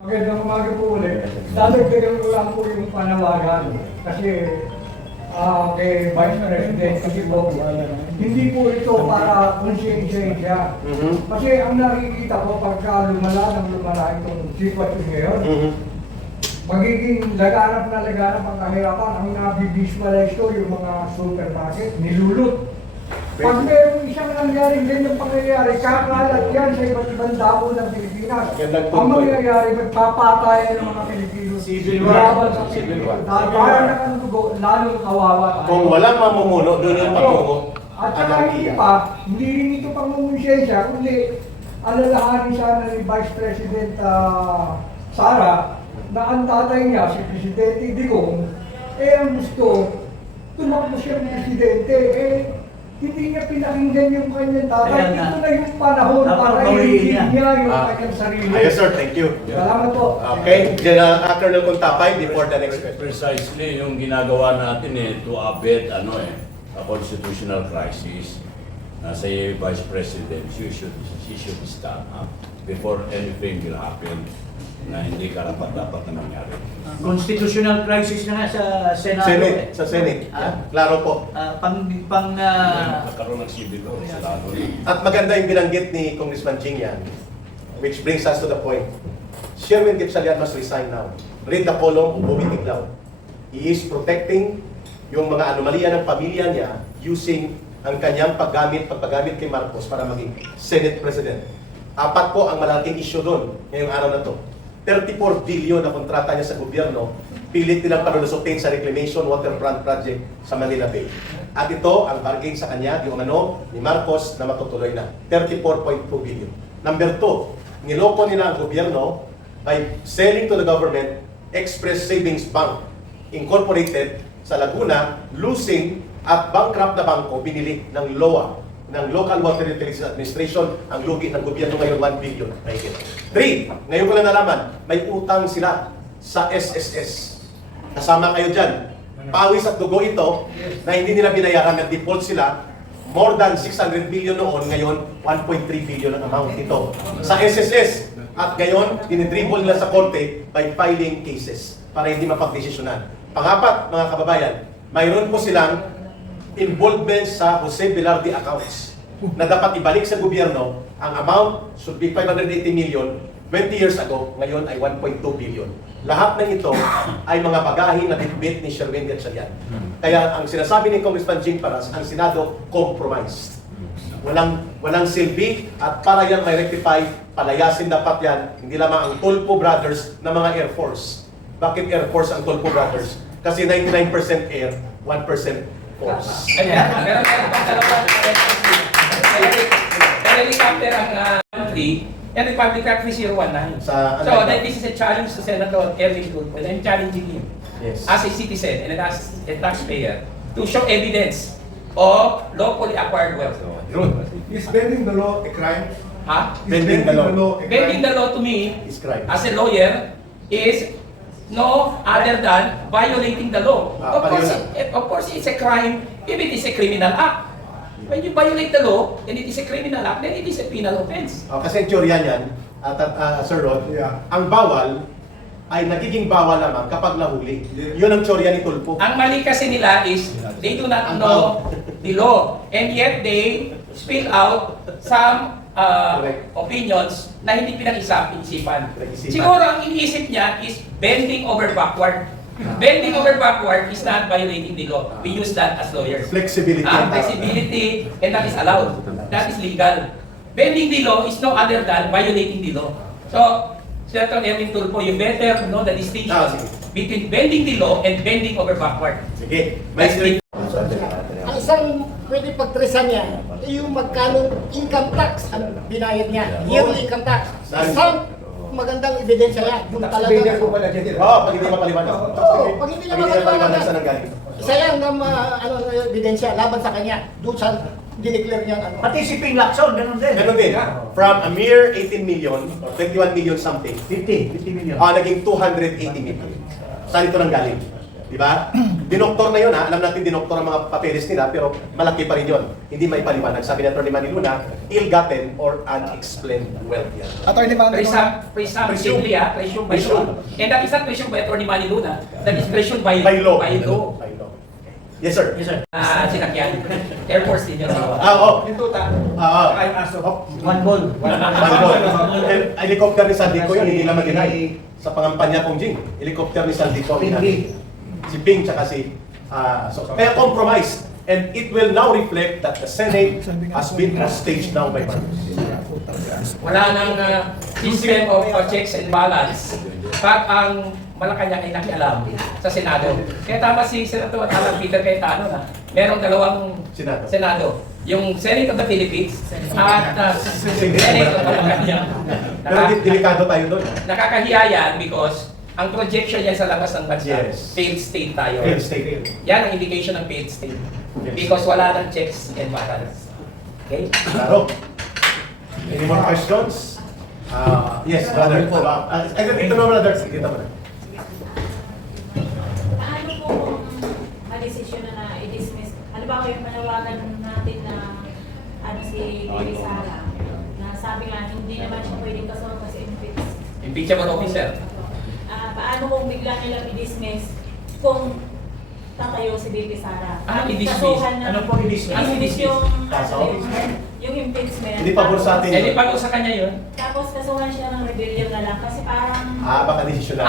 Magandang umaga po ulit. Dadagdagan ko lang po yung panawagan. Kasi kay Vice President, kasi po, hindi po ito para konsensya. Kasi ang nakikita ko pagka lumala itong sitwasyon ngayon, magiging laganap na laganap ang kahirapan. Ang nabibisualize ko yung mga supermarket, nilulut. Pag mayroong isang nangyaring ganyang pangyayari, kakalat yan sa iba't ibang dako ng Pilipinas. Ang mangyayari, magpapatayan ng mga Pilipino. Civil war. Parang nakanugo, lalong kawawa tayo. Kung walang mamumuno, doon yung patungo. At saka hindi pa, hindi rin ito pangungusensya, kundi alalahanin sana ni Vice President Sara na ang tatay niya, si Presidente Digong, ang gusto, tumakbo siya ng Presidente, hindi niya pinakinggan yung kanyang tatay. Ito na yung panahon para i-read niya yung kanyang sarili. Yes sir, thank you. Salamat po. Okay, Colonel Contapay, before the next question. Precisely yung ginagawa natin to abet a constitutional crisis. Nasa Vice President, she should stand up before anything will happen na hindi karapat-dapat na nangyari. Constitutional crisis na nga sa Senado. Senate, sa Senate. Klaro po. Nagkaroon ng civil law sa lalo. At maganda yung binanggit ni Congressman Ching yan, which brings us to the point. Sherwin Gatchalian must resign now. Read the column of Bobby Tiglao. He is protecting yung mga anomalya ng pamilya niya using ang kanyang pagpagamit kay Marcos para maging Senate President. Apat po ang malaking issue doon ngayong araw na to. 34 billion na kontrata niya sa gobyerno, pilit nilang palulusutin sa reclamation waterfront project sa Manila Bay. At ito ang bargain sa kanya, yung ni Marcos na matutuloy na. 34.2 billion. Number 2, niloko nila ang gobyerno by selling to the government Express Savings Bank Incorporated sa Laguna, losing at bankrupt na bangko binili ng LOA, ng Local Water Utilities Administration. Ang lugi ng gobyerno ngayon 1 billion. 3, ngayon ko lang nalaman, may utang sila sa SSS. Kasama kayo dyan. Pawis at dugo ito na hindi nila binayaran, nag-default sila. More than 600 billion noon, ngayon 1.3 billion ang amount nito sa SSS. At ngayon, dinidribble nila sa korte by filing cases para hindi mapagdesisyonan. Pangapat, mga kababayan, mayroon po silang involvement sa Jose Velarde accounts na dapat ibalik sa gobyerno. Ang amount should be 580 million 20 years ago, ngayon ay 1.2 billion. Lahat ng ito ay mga bagahin na bitbit ni Sherwin Gatchalian. Kaya ang sinasabi ni Congressman Jing Paras, ang Senado compromised. Walang silbi at para yan may rectify, palayasin dapat yan, hindi lamang ang Tulfo Brothers na mga Air Force. Bakit Air Force ang Tulfo Brothers? Kasi 99% air, 1% force. Meron helicopter ang country and Republic Act 3019. So this is a challenge to Senator Erwin Tulfo, and I'm challenging him as a citizen and as a taxpayer to show evidence of lawfully acquired wealth. Is bending the law a crime? Huh? Bending the law. Bending the law to me, Is crime. as a lawyer, is no other than violating the law. Of course, it's a crime if it is a criminal act. When you violate the law and it is a criminal act, then it is a penal offense. Kasi ang teorya niyan, Sir Rod, ang bawal ay nagiging bawal naman kapag nahuli. Yun ang teorya ni Tulfo. Ang mali kasi nila is they do not know the law and yet they spill out some opinions na hindi pinag-isipan. Siguro ang iniisip niya is bending over backward. Bending over backward is not violating the law. We use that as lawyers. Flexibility. Flexibility, and that is allowed. That is legal. Bending the law is no other than violating the law. So, Senator Erwin Tulfo, you better know the distinction between bending the law and bending over backward. Sige. Ang isang pwede pagtresan niya, yung magkano income tax ang binayad niya, yearly income tax. Isang magandang ebidensya yan. Kung talaga Pag hindi mapaliwanag. pag hindi niya mapaliwanag, saan ang galing. isa yan ng ebidensya laban sa kanya, doon sa dineclare niya. Pati si Ping Lacson, ganun din. Ganun din. From a mere 18 million or 21 million something, 50 million. naging 280 million. Saan ito nang galing? Di ba? Dinoktor na yun ha. Alam natin dinoktor ang mga papeles nila, pero malaki pa rin yun. Hindi may paliwanag. Sabi ni Atty. Manny Luna, ill-gotten or unexplained wealth yan. Attorney Manny Luna. Presumptively, presumed by law. And that is not presumed by Atty. Manny Luna. That is presumed by By law. By law. By law. Yes, sir. Yes, sir. Sinakyan. Air Force din yun. Oo. Yung tuta. Ah, Ay, aso. One ball. And helicopter ni Saldico yun, hindi naman dinay. Sa pangampanya pong Jing, helicopter ni Saldico. Si Ping, tsaka si... kaya compromise. And it will now reflect that the Senate has been staged now by Marcos. Wala nang system of checks and balance pag ang Malacanang ay nakialam sa Senado. Kaya tama si Senator Alan Peter Cayetano na merong dalawang Senado. Yung Senate of the Philippines at Senate of Malacanang. Pero delikado tayo doon. Nakakahiya yan because ang projection yan sa labas ng bansa, Yes. failed state tayo. Failed state. Yan ang indication ng failed state. Because wala nang checks and balance. Okay? Claro. Any more questions? Yes, brother. Ito na, brother. Ito na. Paano po kung ma-desisyon na i-dismiss? Halimbawa yung panawagan natin na si Bibi Sara, na sabi nga hindi naman siya pwedeng kasama kasi Impeachable officer. paano kung bigla nilang i-dismiss kung tatayo si Bibi Sara? I-dismiss? Kasuhan na- Ano po i-dismiss? Ano i-dismiss? Yung impeachment. Hindi pabor sa atin. Hindi pa sa kanya yun. Tapos kasuhan siya ng rebellion na lang kasi parang Baka desisyon na.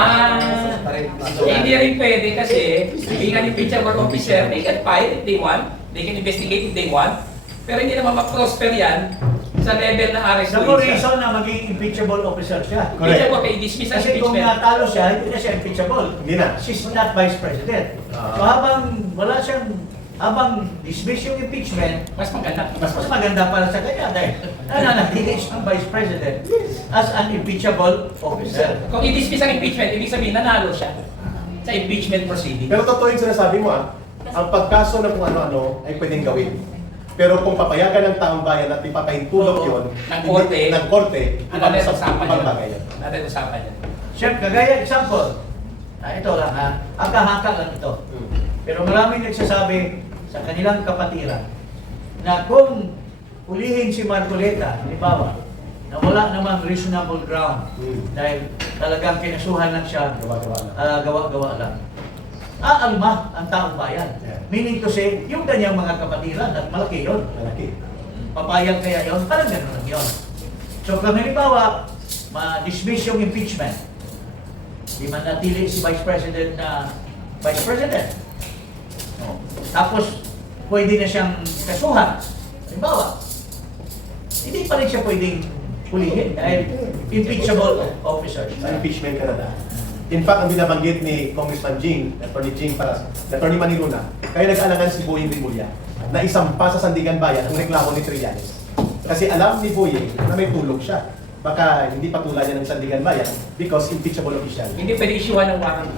Hindi rin pwede kasi being an impeachable officer, they can file if they want, they can investigate if they want, pero hindi naman ma-prosper yan sa level ng arrest. The more reason na maging impeachable officer siya. Correct. Impeachable, okay, dismiss ang Kasi kung impeachment. natalo siya, hindi na siya impeachable. Hindi na. She's not vice president. So habang dismiss yung impeachment, Mas maganda. mas maganda para sa kanya dahil nananatili siyang vice president as an impeachable officer. Kung i-dismiss ang impeachment, ibig sabihin nanalo siya sa impeachment proceeding. Pero totoo yung sinasabi mo ang pagkaso ng kung ano-ano ay pwedeng gawin. Pero kung papayagan ng taong bayan at ipapahintulot yun Ng korte, ng korte, Another usapan ibang yan. bagay yan. Another usapan yan. Chef, kagaya example, ito lang ha, haka-haka lang ito. Pero maraming nagsasabi sa kanilang kapatiran na kung ulihin si Marcoleta, halimbawa, na wala namang reasonable ground dahil talagang kinasuhan lang siya, gawa-gawa lang. Aalma ang taong bayan. Yeah. Meaning to say, yung kanyang mga kapatiran, at malaki yun. Malaki. Papayag kaya yun, parang gano'n lang yun. So kung halimbawa, ma-dismiss yung impeachment, di man natili si Vice President na Vice President. No. Tapos, pwede na siyang kasuhan. Halimbawa, hindi pa rin siya pwedeng hulihin dahil impeachable officer. Sa impeachment Canada. In fact, ang binabanggit ni Congressman Jing, Attorney Jing para Attorney Manny Luna, kaya nag-alangan si Boying Rimulya na isampa sa Sandigan Bayan ang reklamo ni Trillanes. Kasi alam ni Boying na may tulog siya. Baka hindi patulan niya ng Sandigan Bayan because impeachable official. Hindi pwede isyuhan ng warrant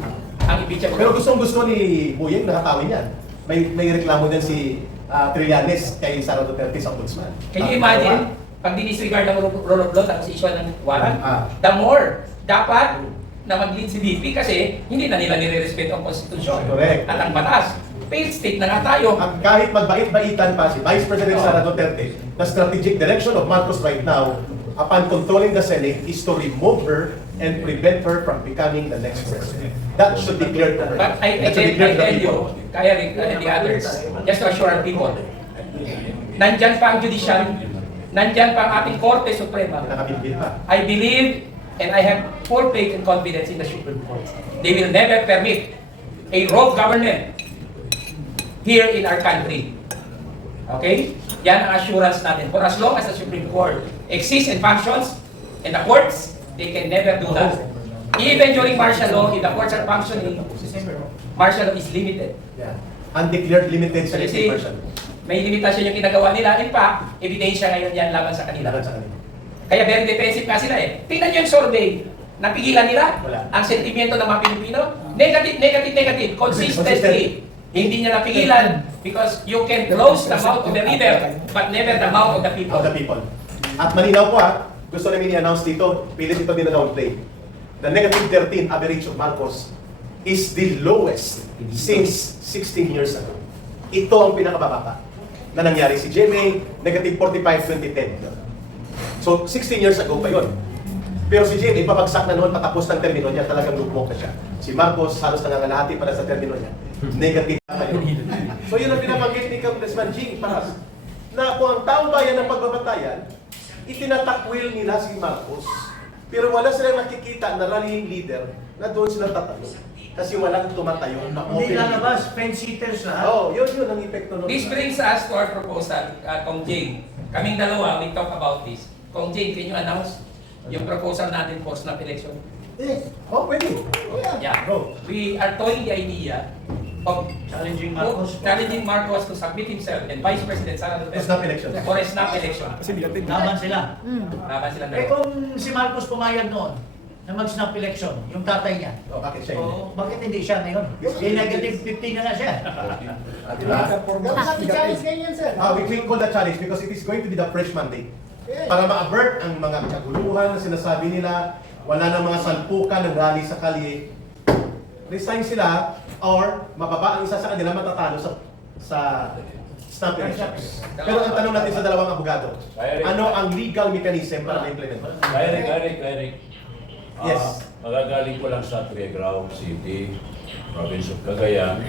ang impeachable. Pero gustong-gusto ni Boying, nakatawin yan. May reklamo din si Trillanes kay Sara Duterte sa ombudsman. Can you imagine, pag dinisregard ng rule of law tapos issue ng warrant, the more dapat na mag-lead si DP kasi hindi na nila nire-respeto ang konstitusyon Correct. at ang batas. Failed state na nga tayo. At kahit magbait-baitan pa si Vice President Sara Duterte, the strategic direction of Marcos right now, upon controlling the Senate, is to remove her and prevent her from becoming the next president. That should be clear to her. But I That should be clear to the tell you, people. kaya rin the others, just to assure our people, nandyan pa ang judicial, nandyan pa ang ating Korte Suprema. Nakabimbit pa. I believe and I have full faith and confidence in the Supreme Court. They will never permit a rogue government here in our country. Okay? Yan ang assurance natin. For as long as the Supreme Court exists and functions, and the courts, they can never do that. Even during martial law, if the courts are functioning, martial law is limited. Yeah. Undeclared limited So you selective see, version. may limitasyon yung ginagawa nila. In fact, ebidensya ngayon yan laban sa kanila. Laban sa kanila. Kaya very defensive nga sila eh. Tingnan nyo yung survey. Napigilan nila Wala. ang sentimiento ng mga Pilipino. Negative, negative, negative. Consistently. Hindi niya napigilan because you can close the mouth of the leader but never the mouth of the people. Of the people. At malinaw po gusto namin i-announce dito, pilit ito din na downplay. The negative 13 average of Marcos is the lowest since 16 years ago. Ito ang pinakabababa na nangyari. Si GMA, negative 45, 2010. So, 16 years ago pa yun. Pero si GMA, pabagsak na noon, patapos ng termino niya, talagang lugmok na siya. Si Marcos, halos nangangalahati para sa termino niya. Negative na yun. So, yun ang pinabanggit ni Congressman Jing Paras, na kung ang taong bayan ng pagbabatayan, itinatakwil nila si Marcos. Pero wala silang nakikita na rallying leader na doon sila tatalo. Kasi walang tumatayo na Hindi open. lalabas, fence-sitters lahat. Oh, yun ang epekto nun. This brings us to our proposal, Kong Jing. Kaming dalawa, we talk about this. Kong Jing, can you announce yung proposal natin post-snap election? Yes. Oh, pwede. Yeah. Go. We are toying the idea of Challenging Marcos. challenging Marcos to submit himself and Vice President Sara Duterte Snap election. for a snap election. Laban sila. Laban sila Eh dalawa. kung si Marcos pumayag noon na mag-snap election, yung tatay niya, Oh, bakit siya hindi? bakit hindi siya ngayon? Di negative 15 na nga siya. Diba? Dapat natin challenge ngayon, sir. We call that challenge because it is going to be the fresh mandate. Yes. Para ma-avert ang mga kaguluhan na sinasabi nila, wala na mga salpukan ng rally sa kalye, resign sila or mababa ang isa sa kanila matatalo sa snap elections. Pero ang tanong natin sa dalawang abogado, ano ang legal mechanism para ma-implement? Eric. Yes. Magagaling ko lang sa Triagrao City, Province of Cagayan,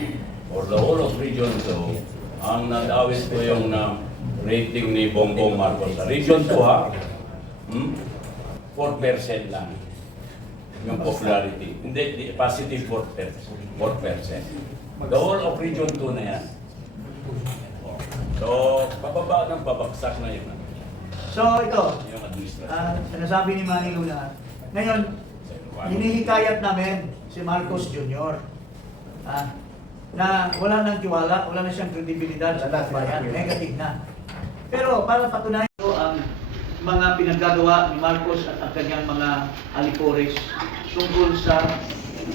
or the whole of Region 2, ang nadawit ko yung rating ni Bongbong Marcos. Sa Region 2 ha, 4% lang yung popularity. Hindi, positive 4%. The whole of Region 2 na yan. So, bababa ng babagsak na yun. So ito, Yung administration. sinasabi ni Manny Luna, ngayon, hinihikayat namin si Marcos Jr. Na wala nang tiwala, wala na siyang kredibilidad sa bayan, negative na. Pero para patunayan ko ang mga pinaggagawa ni Marcos at ang kanyang mga alipores tungkol sa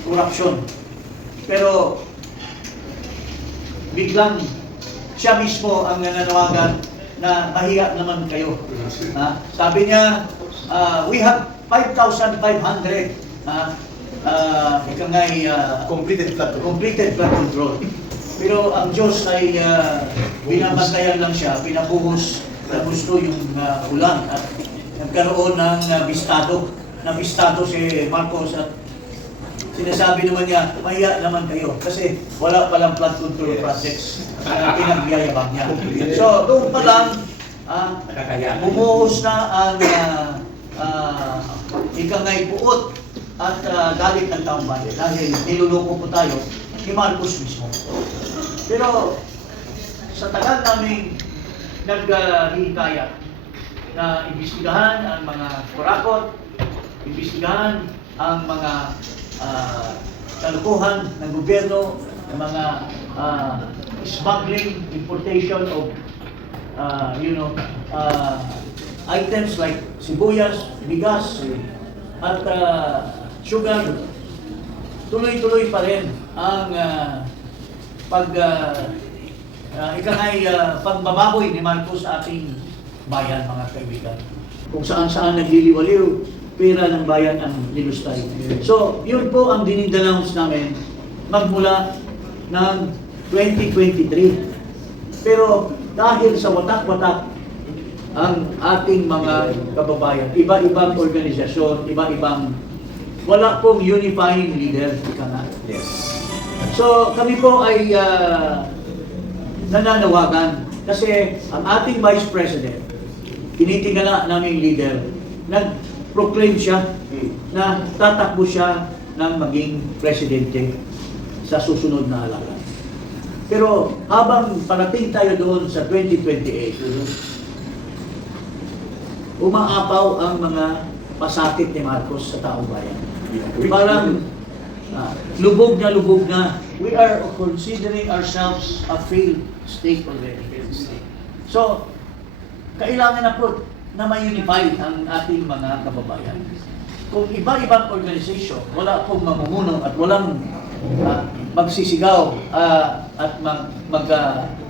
korupsyon. Pero biglang siya mismo ang nananawagan na mahiya naman kayo. Sabi niya, we have 5,500 Completed flood control. completed flood control. Pero ang Diyos ay binabantayan lang siya, pinabuhos na gusto yung ulan at nagkaroon ng bistado. Nabistado si Marcos at sinasabi naman niya, mahiya naman kayo kasi wala palang flood control projects na pinagyayabang niya. So doon pa lang, bumuhos na ang ikangay puot at galit ng taong bayan dahil niluloko po tayo ni Marcos mismo. Pero sa tagal namin naghihikayat na imbestigahan ang mga kurakot, imbestigahan ang mga kalukuhan ng gobyerno, ng mga smuggling, importation of items like sibuyas, bigas, at sugar. Tuloy-tuloy pa rin ang pagbababoy ni Marcos sa ating bayan, mga kaibigan. Kung saan-saan nagliliwaliw, pera ng bayan ang nilustay. So, yun po ang dinidenounce namin magmula ng 2023. Pero dahil sa watak-watak ang ating mga kababayan, iba-ibang organisasyon, iba-ibang, wala pong unifying leader, ika nga. Yes. So kami po ay nananawagan kasi ang ating Vice President, tinitingala naming leader, nag-proclaim siya na tatakbo siya ng maging presidente sa susunod na halalan. Pero habang parating tayo doon sa 2028, umaapaw ang mga pasakit ni Marcos sa taong bayan. Parang lubog na. We are considering ourselves a failed state already. So, kailangan na po na ma-unify ang ating mga kababayan. Kung iba-ibang organization, wala pong mamumuno at walang magsisigaw at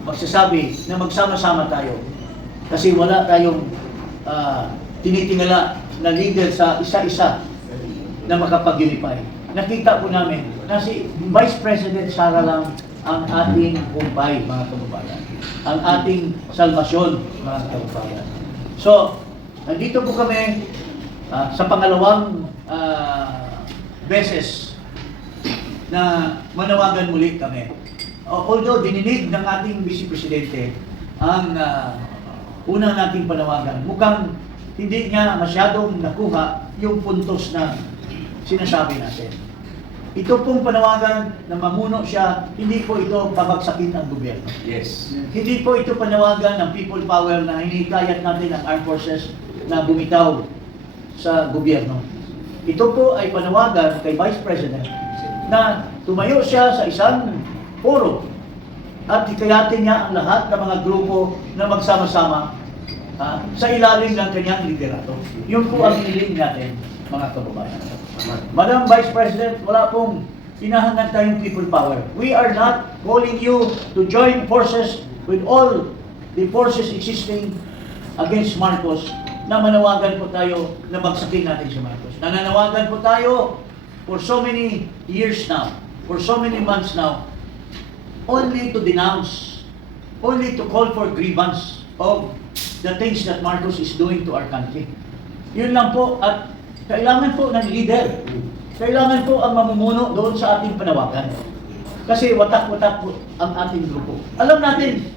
magsasabi na magsama-sama tayo. Kasi wala tayong tinitingala na leader sa isa-isa. na makapag-unify. Nakita po namin na si Vice President Sara lang ang ating kumpay, mga kababayan. Ang ating salvasyon, mga kababayan. So, nandito po kami sa pangalawang beses na manawagan muli kami. Although dininig ng ating Vice Presidente ang unang nating panawagan, mukhang hindi niya masyadong nakuha yung puntos na sinasabi natin. Ito pong panawagan na mamuno siya, hindi po ito babagsakin ang gobyerno. Yes. Hindi po ito panawagan ng people power na hinikayat natin ang armed forces na bumitaw sa gobyerno. Ito po ay panawagan kay Vice President na tumayo siya sa isang forum at hikayatin niya ang lahat ng mga grupo na magsama-sama sa ilalim ng kanyang liderato. Yun po ang hiniling natin, mga kababayan. Madam Vice President, wala pong hinahangad tayong people power. We are not calling you to join forces with all the forces existing against Marcos na manawagan po tayo na bagsakin natin si Marcos. Nananawagan po tayo for so many years now, for so many months now, only to denounce, only to call for grievance of the things that Marcos is doing to our country. Yun lang po, at kailangan po ng leader. Kailangan po ang mamumuno doon sa ating panawagan. Kasi watak-watak po ang ating grupo. Alam natin,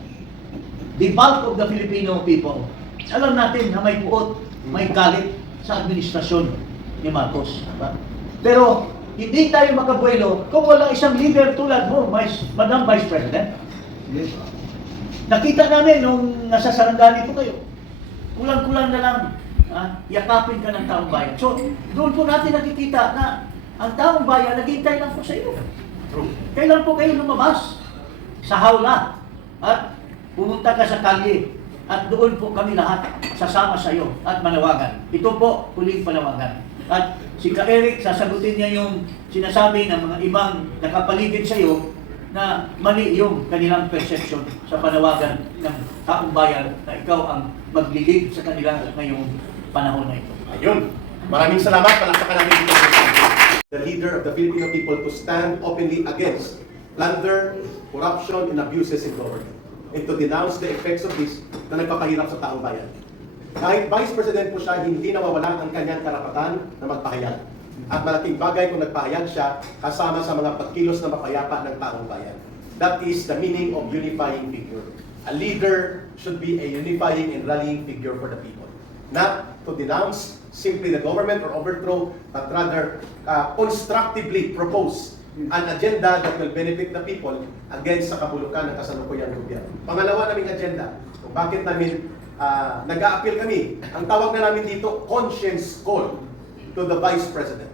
the bulk of the Filipino people, alam natin na may puot, may galit sa administrasyon ni Marcos. Pero hindi tayo makabuelo kung walang isang leader tulad mo, Madam Vice President. Nakita namin nung nasa Sarangani po kayo. Kulang-kulang na lang yakapin ka ng taong bayan. So, doon po natin nakikita na ang taong bayan naghihintay lang po sa iyo. Kailan po kayo lumabas sa hawla at pumunta ka sa kalye at doon po kami lahat sasama sa iyo at manawagan. Ito po, huling panawagan. At si Ka-Eric, sasagutin niya yung sinasabi ng mga ibang nakapaligid sa iyo na mali yung kanilang perception sa panawagan ng taong bayan na ikaw ang maglilid sa kanila ngayong panahon na ito. Ayun. Maraming salamat. Palakpakan namin dito. The leader of the Filipino people to stand openly against plunder, corruption, and abuses in government, and to denounce the effects of this na nagpapahirap sa taong bayan. Kahit Vice President po siya, hindi nawawala ang kanyang karapatan na magpahayag. At malaking bagay kung nagpahayag siya kasama sa mga pagkilos na mapayapa ng taong bayan. That is the meaning of unifying figure. A leader should be a unifying and rallying figure for the people. Not to denounce simply the government or overthrow, but rather constructively propose an agenda that will benefit the people against sa kabulukan ng kasalukuyang gobyerno. Pangalawa naming agenda, kung bakit namin nag-a-appeal kami, ang tawag na namin dito, conscience call to the Vice President,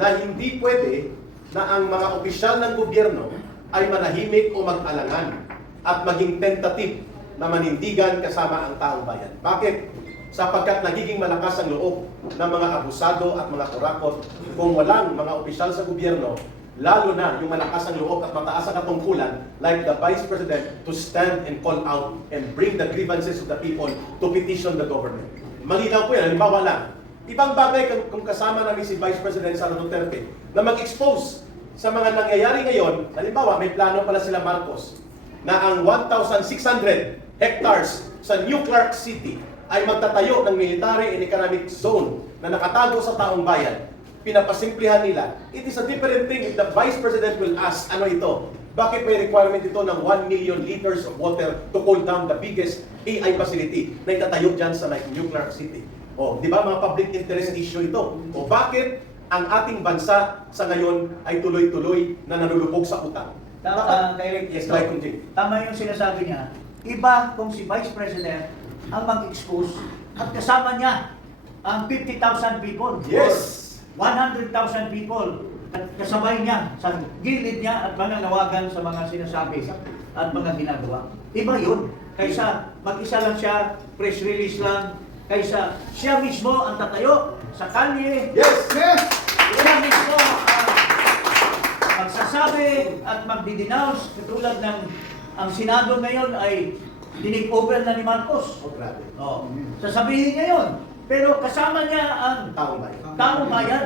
na hindi pwede na ang mga opisyal ng gobyerno ay manahimik o mag-alangan at maging tentative na manindigan kasama ang taong bayan. Bakit? Sapagkat nagiging malakas ang loob ng mga abusado at mga kurakot kung walang mga opisyal sa gobyerno, lalo na yung malakas ang loob at mataas ang katungkulan like the Vice President to stand and call out and bring the grievances of the people to petition the government. Malinaw po yan, halimbawa lang. Ibang bagay kung kasama namin si Vice President Sara Duterte na mag-expose sa mga nangyayari ngayon. Halimbawa, may plano pala sila Marcos na ang 1,600 hectares sa New Clark City ay magtatayo ng military and economic zone na nakatago sa taong bayan. Pinapasimplihan nila. It is a different thing if the Vice President will ask, ano ito? Bakit may requirement ito ng 1 million liters of water to cool down the biggest AI facility na itatayo dyan sa New Clark City? O, di ba mga public interest issue ito? O bakit ang ating bansa sa ngayon ay tuloy-tuloy na nalulubog sa utang? Tama, Direct. Yes, right, Kunjing. Tama yung sinasabi niya. Iba kung si Vice President ang mag-expose at kasama niya ang 50,000 people. Yes! 100,000 people. At kasabay niya sa gilid niya at mananawagan sa mga sinasabi at mga ginagawa. Iba yun. Kaysa mag-isa lang siya, press release lang, kaysa siya mismo ang tatayo sa kalye. Yes! Yes! Siya mismo magsasabi at magdi-denounce katulad ng ang Senado ngayon ay dinikover na ni Marcos. Oh, grabe. Sasabihin niya yun. Pero kasama niya ang Taong bayan. taong bayan.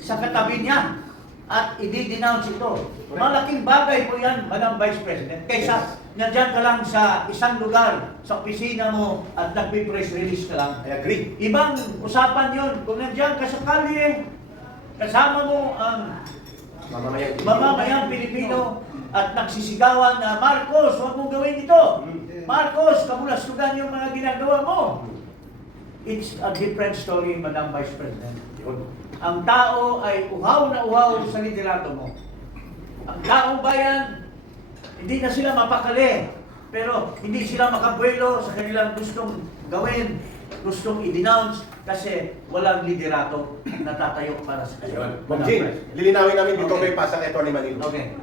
sa katabi niya at i-denounce ito. Malaking bagay po yan, Madam Vice President, kaysa nandiyan ka lang sa isang lugar, sa opisina mo at nagpi-press release ka lang. I agree. Ibang usapan yon. Kung nandiyan ka sa kalye, kasama mo ang mamamayang Pilipino at nagsisigawan na, Marcos, huwag mong gawin ito. Marcos, kamulastugan yung mga ginagawa mo. It's a different story, Madam Vice President. Ang tao ay uhaw na uhaw sa liderato mo. Ang taong bayan, hindi na sila mapakali. Pero hindi sila makabuelo sa kanilang gustong gawin, gustong i-denounce kasi walang liderato na tatayo para sa kanila. Ma'am Jean, lilinawin namin dito kay Pasang Attorney Manilo. Okay.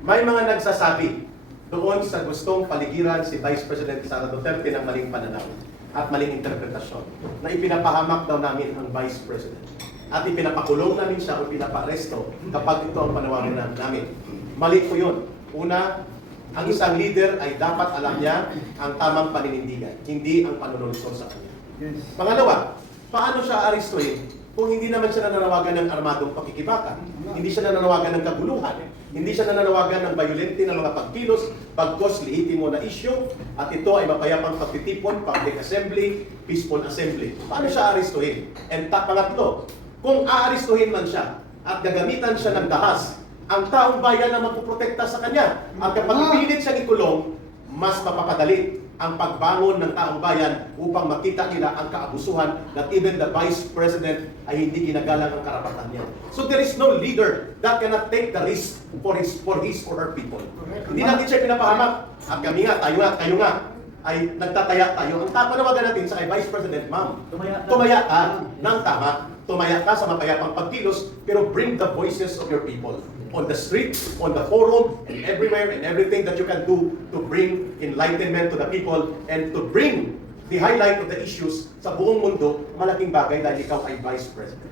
May mga nagsasabi doon sa gustong paligiran si Vice President Sara Duterte ng maling pananaw at maling interpretasyon na ipinapahamak daw namin ang Vice President at ipinapakulong namin siya o pinapa-aresto kapag ito ang panawagan namin. Mali po yun. Una, ang isang leader ay dapat alam niya ang tamang paninindigan, hindi ang panunulisod sa kanya. Pangalawa, paano siya arestuhin kung hindi naman siya nananawagan ng armadong pakikibakan, hindi siya nananawagan ng kaguluhan, hindi siya nananawagan ng violente na mga pagkilos, pagkos lehitimo na issue, at ito ay mapayapang pagtitipon, public assembly, peaceful assembly. Paano siya arestuhin? And pangatlo, kung aarestuhin man siya at gagamitan siya ng dahas, ang taong bayan na magpuprotekta sa kanya. At kapag pilit siyang ikulong, mas mapapadali ang pagbangon ng taong bayan upang makita nila ang kaabusuhan that even the Vice President ay hindi ginagalang ang karapatan niya. So there is no leader that cannot take the risk for his or her people. Hindi natin siya pinapahamak. At kami nga, tayo nga, kayo nga, ay nagtataya tayo. Ang panawagan natin sa kay Vice President, ma'am, tumaya ka ng tama. Tumaya ka sa mapayapang pagkilos, pero bring the voices of your people on the street, on the forum, and everywhere and everything that you can do to bring enlightenment to the people and to bring the highlight of the issues sa buong mundo. Malaking bagay dahil ikaw ay Vice President.